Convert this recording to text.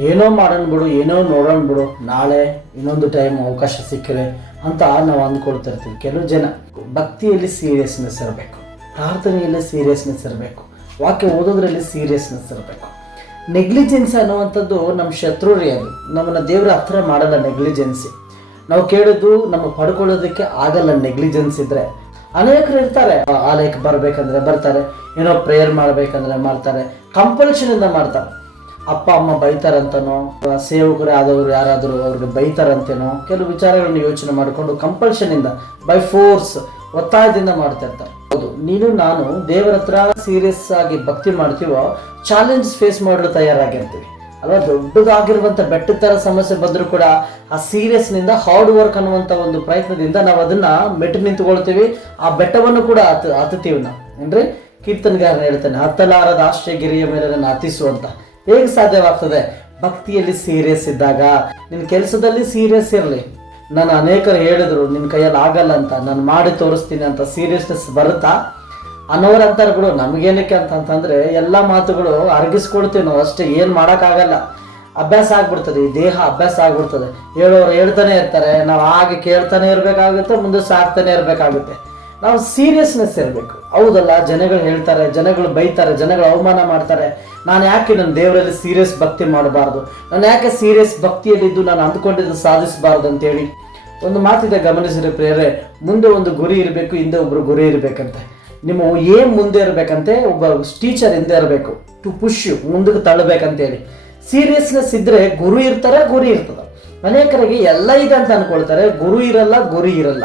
ಏನೋ ಮಾಡೋಣ ಬಿಡು, ಏನೋ ನೋಡೋಣ ಬಿಡು, ನಾಳೆ ಇನ್ನೊಂದು ಟೈಮ್ ಅವಕಾಶ ಸಿಕ್ಕರೆ ಅಂತ ನಾವು ಅಂದ್ಕೊಳ್ತಿರ್ತೀವಿ. ಕೆಲವು ಜನ ಭಕ್ತಿಯಲ್ಲಿ ಸೀರಿಯಸ್ನೆಸ್ ಇರಬೇಕು, ಪ್ರಾರ್ಥನೆಯಲ್ಲಿ ಸೀರಿಯಸ್ನೆಸ್ ಇರಬೇಕು, ವಾಕ್ಯ ಓದೋದ್ರಲ್ಲಿ ಸೀರಿಯಸ್ನೆಸ್ ಇರಬೇಕು. ನೆಗ್ಲಿಜೆನ್ಸ್ ಅನ್ನುವಂಥದ್ದು ನಮ್ಮ ಶತ್ರು ರೀ. ಅದು ನಮ್ಮನ್ನು ದೇವರ ಹತ್ರ ಮಾಡಲ್ಲ. ನೆಗ್ಲಿಜೆನ್ಸಿ ನಾವು ಕೇಳೋದು ನಮ್ಮ ಪಡ್ಕೊಳ್ಳೋದಕ್ಕೆ ಆಗಲ್ಲ. ನೆಗ್ಲಿಜೆನ್ಸ್ ಇದ್ದರೆ ಅನೇಕರು ಇರ್ತಾರೆ, ಆಲಯಕ್ಕೆ ಬರಬೇಕಂದ್ರೆ ಬರ್ತಾರೆ, ಏನೋ ಪ್ರೇಯರ್ ಮಾಡಬೇಕಂದ್ರೆ ಮಾಡ್ತಾರೆ, ಕಂಪಲ್ಷನಿಂದ ಮಾಡ್ತಾರೆ. ಅಪ್ಪ ಅಮ್ಮ ಬೈತಾರಂತನೋ, ಸೇವಕರೇ ಆದವರು ಯಾರಾದರೂ ಅವ್ರಿಗೆ ಬೈತಾರಂತೇನೋ, ಕೆಲವು ವಿಚಾರಗಳನ್ನು ಯೋಚನೆ ಮಾಡಿಕೊಂಡು ಕಂಪಲ್ಷನಿಂದ ಬೈ ಫೋರ್ಸ್ ಒತ್ತಾಯದಿಂದ ಮಾಡ್ತಾ ಇರ್ತಾರೆ. ಹೌದು, ನೀನು ನಾನು ದೇವರ ಹತ್ರ ಸೀರಿಯಸ್ ಆಗಿ ಭಕ್ತಿ ಮಾಡ್ತೀವೋ ಚಾಲೆಂಜ್ ಫೇಸ್ ಮಾಡಲು ತಯಾರಾಗಿರ್ತೀವಿ ಅಲ್ವಾ. ದೊಡ್ಡದಾಗಿರುವಂಥ ಬೆಟ್ಟದ ಥರ ಸಮಸ್ಯೆ ಬಂದರೂ ಕೂಡ ಆ ಸೀರಿಯಸ್ನಿಂದ ಹಾರ್ಡ್ ವರ್ಕ್ ಅನ್ನುವಂಥ ಒಂದು ಪ್ರಯತ್ನದಿಂದ ನಾವು ಅದನ್ನು ಮೆಟ್ಟು ನಿಂತ್ಕೊಳ್ತೀವಿ. ಆ ಬೆಟ್ಟವನ್ನು ಕೂಡ ಹತ್ತುತ್ತೀವಿ ನಾವು. ಏನ್ರಿ ಕೀರ್ತನಗಾರನ ಹೇಳ್ತಾನೆ, ಹತ್ತಲಾರದ ಆಶ್ರಯಗಿರಿಯ ಮೇಲೆ ನನ್ನ ಹತ್ತಿಸು ಅಂತ. ಹೇಗೆ ಸಾಧ್ಯವಾಗ್ತದೆ? ಭಕ್ತಿಯಲ್ಲಿ ಸೀರಿಯಸ್ ಇದ್ದಾಗ. ನಿನ್ನ ಕೆಲಸದಲ್ಲಿ ಸೀರಿಯಸ್ ಇರಲಿ. ನಾನು ಅನೇಕರು ಹೇಳಿದ್ರು ನಿನ್ನ ಕೈಯಲ್ಲಿ ಆಗಲ್ಲ ಅಂತ, ನಾನು ಮಾಡಿ ತೋರಿಸ್ತೀನಿ ಅಂತ. ಸೀರಿಯಸ್ನೆಸ್ ಬರುತ್ತಾ? ಅನ್ನೋರು ಅಂತಾರೆ ಬಿಡು, ನಮಗೇನಕ್ಕೆ ಅಂತಂತಂದರೆ ಎಲ್ಲ ಮಾತುಗಳು ಅರಗಿಸ್ಕೊಳ್ತೀವಿ ನಾವು ಅಷ್ಟೇ. ಏನು ಮಾಡೋಕ್ಕಾಗಲ್ಲ, ಅಭ್ಯಾಸ ಆಗ್ಬಿಡ್ತದೆ, ಈ ದೇಹ ಅಭ್ಯಾಸ ಆಗ್ಬಿಡ್ತದೆ. ಹೇಳೋರು ಹೇಳ್ತಾನೆ ಇರ್ತಾರೆ, ನಾವು ಹಾಗೆ ಕೇಳ್ತಾನೆ ಇರಬೇಕಾಗುತ್ತೆ, ಮುಂದೆ ಸಾಕ್ತಾನೆ ಇರಬೇಕಾಗುತ್ತೆ. ನಾವು ಸೀರಿಯಸ್ನೆಸ್ ಇರಬೇಕು. ಹೌದಲ್ಲ, ಜನಗಳು ಹೇಳ್ತಾರೆ, ಜನಗಳು ಬೈತಾರೆ, ಜನಗಳು ಅವಮಾನ ಮಾಡ್ತಾರೆ. ನಾನು ಯಾಕೆ ನನ್ನ ದೇವರಲ್ಲಿ ಸೀರಿಯಸ್ ಭಕ್ತಿ ಮಾಡಬಾರ್ದು? ನಾನು ಯಾಕೆ ಸೀರಿಯಸ್ ಭಕ್ತಿಯಲ್ಲಿದ್ದು ನಾನು ಅಂದ್ಕೊಂಡಿದ್ದು ಸಾಧಿಸಬಾರ್ದು ಅಂತೇಳಿ ಒಂದು ಮಾತಿದೆ, ಗಮನಿಸಿದ್ರೆ ಪ್ರೇರೆ. ಮುಂದೆ ಒಂದು ಗುರಿ ಇರಬೇಕು, ಹಿಂದೆ ಒಬ್ಬರು ಗುರಿ ಇರಬೇಕಂತೆ. ನಿಮ್ಮ ಏಮ್ ಮುಂದೆ ಇರಬೇಕಂತೆ, ಒಬ್ಬ ಟೀಚರ್ ಹಿಂದೆ ಇರಬೇಕು, ಟು ಪುಷ್ ಮುಂದಕ್ಕೆ ತಳ್ಳಬೇಕಂತೇಳಿ. ಸೀರಿಯಸ್ನೆಸ್ ಇದ್ದರೆ ಗುರು ಇರ್ತಾರೆ, ಗುರಿ ಇರ್ತದೆ. ಅನೇಕರಿಗೆ ಎಲ್ಲ ಇದೆ ಅಂತ ಅಂದ್ಕೊಳ್ತಾರೆ, ಗುರು ಇರಲ್ಲ, ಗುರಿ ಇರಲ್ಲ.